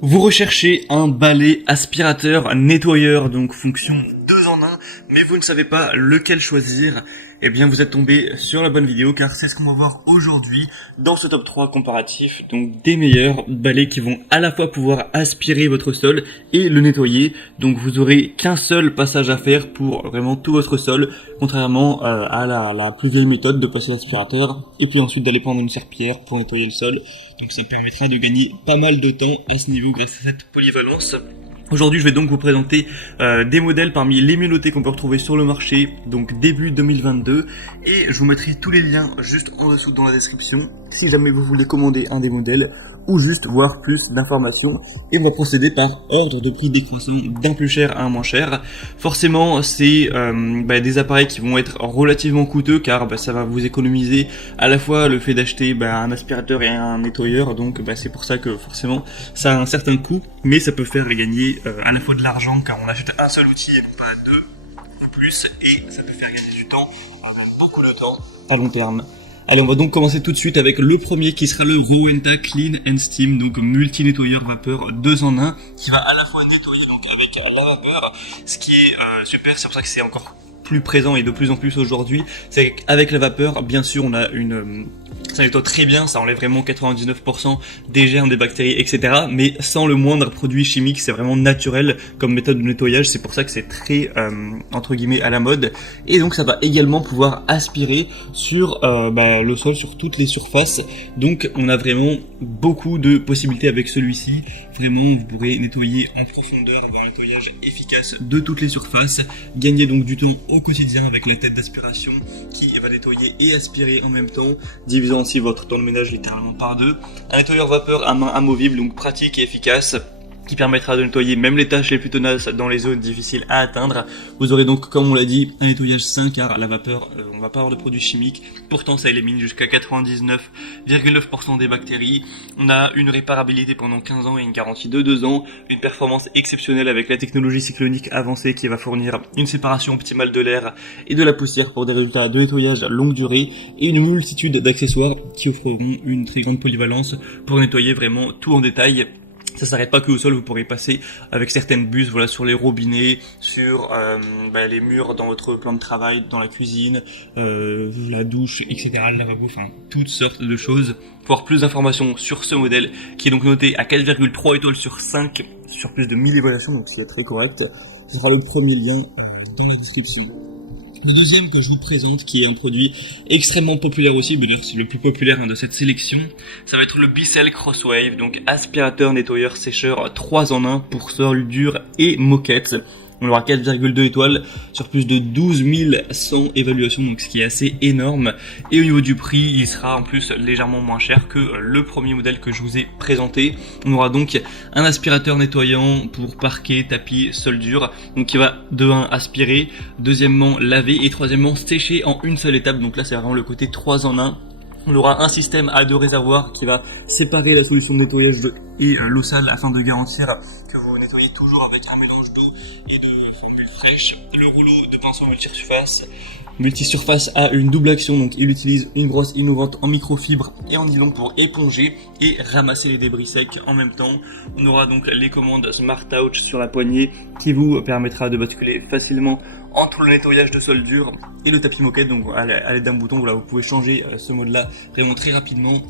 Vous recherchez un balai aspirateur nettoyeur, donc fonction 2 en 1, mais vous ne savez pas lequel choisir. Eh bien vous êtes tombé sur la bonne vidéo, car c'est ce qu'on va voir aujourd'hui dans ce top 3 comparatif, donc des meilleurs balais qui vont à la fois pouvoir aspirer votre sol et le nettoyer. Donc vous aurez qu'un seul passage à faire pour vraiment tout votre sol, contrairement à la plus vieille méthode de passer l'aspirateur et puis ensuite d'aller prendre une serpillière pour nettoyer le sol. Donc ça permettra de gagner pas mal de temps à ce niveau grâce à cette polyvalence. Aujourd'hui, je vais donc vous présenter des modèles parmi les mieux notés qu'on peut retrouver sur le marché, donc début 2022, et je vous mettrai tous les liens juste en dessous dans la description si jamais vous voulez commander un des modèles ou juste voir plus d'informations. Et on va procéder par ordre de prix décroissant d'un plus cher à un moins cher. Forcément, c'est des appareils qui vont être relativement coûteux, car ça va vous économiser à la fois le fait d'acheter un aspirateur et un nettoyeur, donc c'est pour ça que forcément ça a un certain coût, mais ça peut faire gagner à la fois de l'argent, car on achète un seul outil et non pas deux ou plus, et ça peut faire gagner du temps, beaucoup de temps à long terme. Allez, on va donc commencer tout de suite avec le premier qui sera le Rowenta Clean and Steam, donc multi-nettoyeur vapeur 2 en 1, qui va à la fois nettoyer donc avec la vapeur, ce qui est super, c'est pour ça que c'est encore plus présent et de plus en plus aujourd'hui. C'est qu'avec la vapeur, bien sûr, on a ça nettoie très bien, ça enlève vraiment 99% des germes, des bactéries, etc. Mais sans le moindre produit chimique, c'est vraiment naturel comme méthode de nettoyage. C'est pour ça que c'est très, entre guillemets, à la mode. Et donc ça va également pouvoir aspirer sur le sol, sur toutes les surfaces. Donc on a vraiment beaucoup de possibilités avec celui-ci. Vraiment, vous pourrez nettoyer en profondeur, avoir un nettoyage efficace de toutes les surfaces. Gagner donc du temps au quotidien avec la tête d'aspiration qui va nettoyer et aspirer en même temps, divisant ainsi votre temps de ménage littéralement par deux. Un nettoyeur vapeur à main amovible, donc pratique et efficace, qui permettra de nettoyer même les tâches les plus tenaces dans les zones difficiles à atteindre. Vous aurez donc, comme on l'a dit, un nettoyage sain, car la vapeur, on va pas avoir de produits chimiques. Pourtant, ça élimine jusqu'à 99,9% des bactéries. On a une réparabilité pendant 15 ans et une garantie de 2 ans. Une performance exceptionnelle avec la technologie cyclonique avancée qui va fournir une séparation optimale de l'air et de la poussière pour des résultats de nettoyage à longue durée. Et une multitude d'accessoires qui offreront une très grande polyvalence pour nettoyer vraiment tout en détail. Ça s'arrête pas que au sol, vous pourrez passer avec certaines buses, sur les robinets, sur les murs dans votre plan de travail, dans la cuisine, la douche, etc., le lavabo, toutes sortes de choses. Pour avoir plus d'informations sur ce modèle, qui est donc noté à 4,3 étoiles sur 5, sur plus de 1000 évaluations, donc c'est très correct, ce sera le premier lien dans la description. Le deuxième que je vous présente, qui est un produit extrêmement populaire aussi, d'ailleurs c'est le plus populaire de cette sélection, ça va être le Bissell Crosswave, donc aspirateur, nettoyeur, sécheur 3 en 1 pour sol dur et moquette. On aura 4,2 étoiles sur plus de 12 100 évaluations, donc ce qui est assez énorme. Et au niveau du prix, il sera en plus légèrement moins cher que le premier modèle que je vous ai présenté. On aura donc un aspirateur nettoyant pour parquet, tapis, sol dur, donc qui va de 1 aspirer, deuxièmement laver et troisièmement sécher en une seule étape. Donc là c'est vraiment le côté 3 en 1. On aura un système à 2 réservoirs qui va séparer la solution de nettoyage et l'eau sale afin de garantir que vous nettoyez toujours avec un mélange d'eau et de formule fraîche. Le rouleau de pinceau multisurface a une double action, donc il utilise une brosse innovante en microfibre et en nylon pour éponger et ramasser les débris secs en même temps. On aura donc les commandes Smart Touch sur la poignée qui vous permettra de basculer facilement entre le nettoyage de sol dur et le tapis moquette, donc à l'aide d'un bouton, vous pouvez changer ce mode là vraiment très rapidement.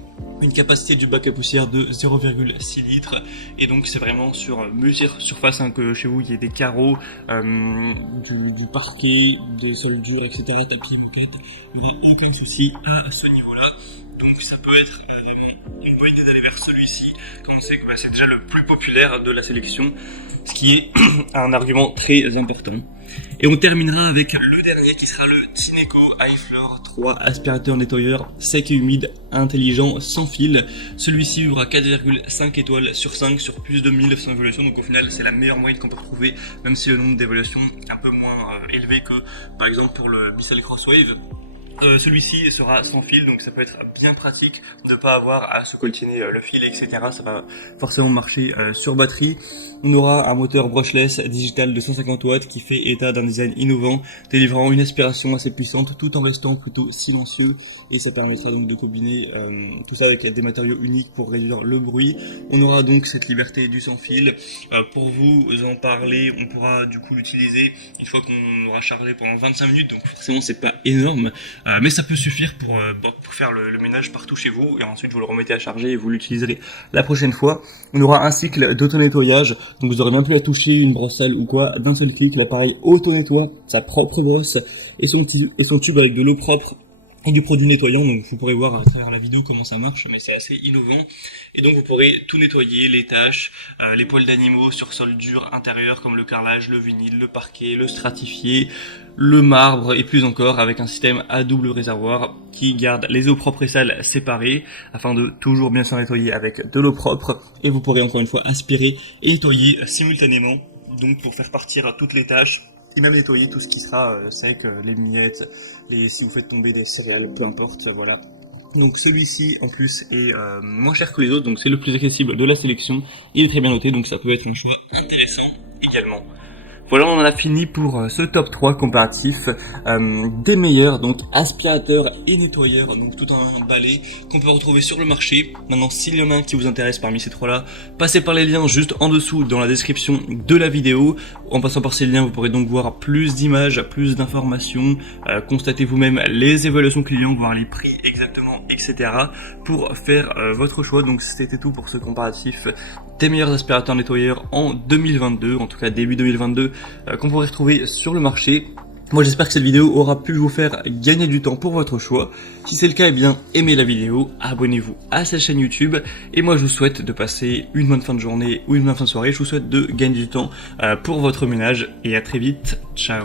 Une capacité du bac à poussière de 0,6 litres, et donc c'est vraiment sur multi-surface, que chez vous il y ait des carreaux, du parquet, des sols durs, etc., tapis moquette, il n'y a aucun souci à ce niveau là. Donc ça peut être une bonne idée d'aller vers celui-ci, comme on sait que c'est déjà le plus populaire de la sélection, ce qui est un argument très important. Et on terminera avec le dernier qui sera le Tineco iFloor 3 aspirateur nettoyeur sec et humide intelligent sans fil. Celui-ci aura 4,5 étoiles sur 5 sur plus de 1900 évaluations, donc au final c'est la meilleure moyenne qu'on peut retrouver, même si le nombre d'évaluations est un peu moins élevé que par exemple pour le Bissell Crosswave. Celui-ci sera sans fil, donc ça peut être bien pratique de pas avoir à se coltiner le fil, etc. Ça va forcément marcher sur batterie. On aura un moteur brushless digital de 150 watts qui fait état d'un design innovant, délivrant une aspiration assez puissante tout en restant plutôt silencieux, et ça permettra donc de combiner tout ça avec des matériaux uniques pour réduire le bruit. On aura donc cette liberté du sans fil. Pour vous en parler, on pourra du coup l'utiliser une fois qu'on aura chargé pendant 25 minutes, donc forcément c'est pas énorme, mais ça peut suffire pour faire le ménage partout chez vous, et ensuite vous le remettez à charger et vous l'utiliserez la prochaine fois. On aura un cycle d'auto-nettoyage, donc vous aurez même plus à toucher une brosse sale ou quoi, d'un seul clic, l'appareil auto-nettoie sa propre brosse et son tube avec de l'eau propre et du produit nettoyant. Donc vous pourrez voir à travers la vidéo comment ça marche, mais c'est assez innovant. Et donc vous pourrez tout nettoyer, les taches, les poils d'animaux sur sol dur intérieur comme le carrelage, le vinyle, le parquet, le stratifié, le marbre et plus encore, avec un système à double réservoir qui garde les eaux propres et sales séparées afin de toujours bien se nettoyer avec de l'eau propre. Et vous pourrez encore une fois aspirer et nettoyer simultanément, donc pour faire partir toutes les taches et même nettoyer tout ce qui sera sec, les miettes, si vous faites tomber des céréales, peu importe, voilà. Donc celui-ci en plus est moins cher que les autres, donc c'est le plus accessible de la sélection. Il est très bien noté, donc ça peut être un choix intéressant également. Voilà, on en a fini pour ce top 3 comparatif des meilleurs, donc aspirateurs et nettoyeurs, donc tout un balai qu'on peut retrouver sur le marché. Maintenant, s'il y en a un qui vous intéresse parmi ces trois-là, passez par les liens juste en dessous dans la description de la vidéo. En passant par ces liens, vous pourrez donc voir plus d'images, plus d'informations, constater vous-même les évaluations clients, voir les prix exactement, etc. pour faire votre choix. Donc c'était tout pour ce comparatif des meilleurs aspirateurs nettoyeurs en 2022, en tout cas début 2022, qu'on pourrait retrouver sur le marché. Moi j'espère que cette vidéo aura pu vous faire gagner du temps pour votre choix. Si c'est le cas, eh bien aimez la vidéo, abonnez-vous à cette chaîne YouTube, et moi je vous souhaite de passer une bonne fin de journée ou une bonne fin de soirée. Je vous souhaite de gagner du temps pour votre ménage, et à très vite, ciao.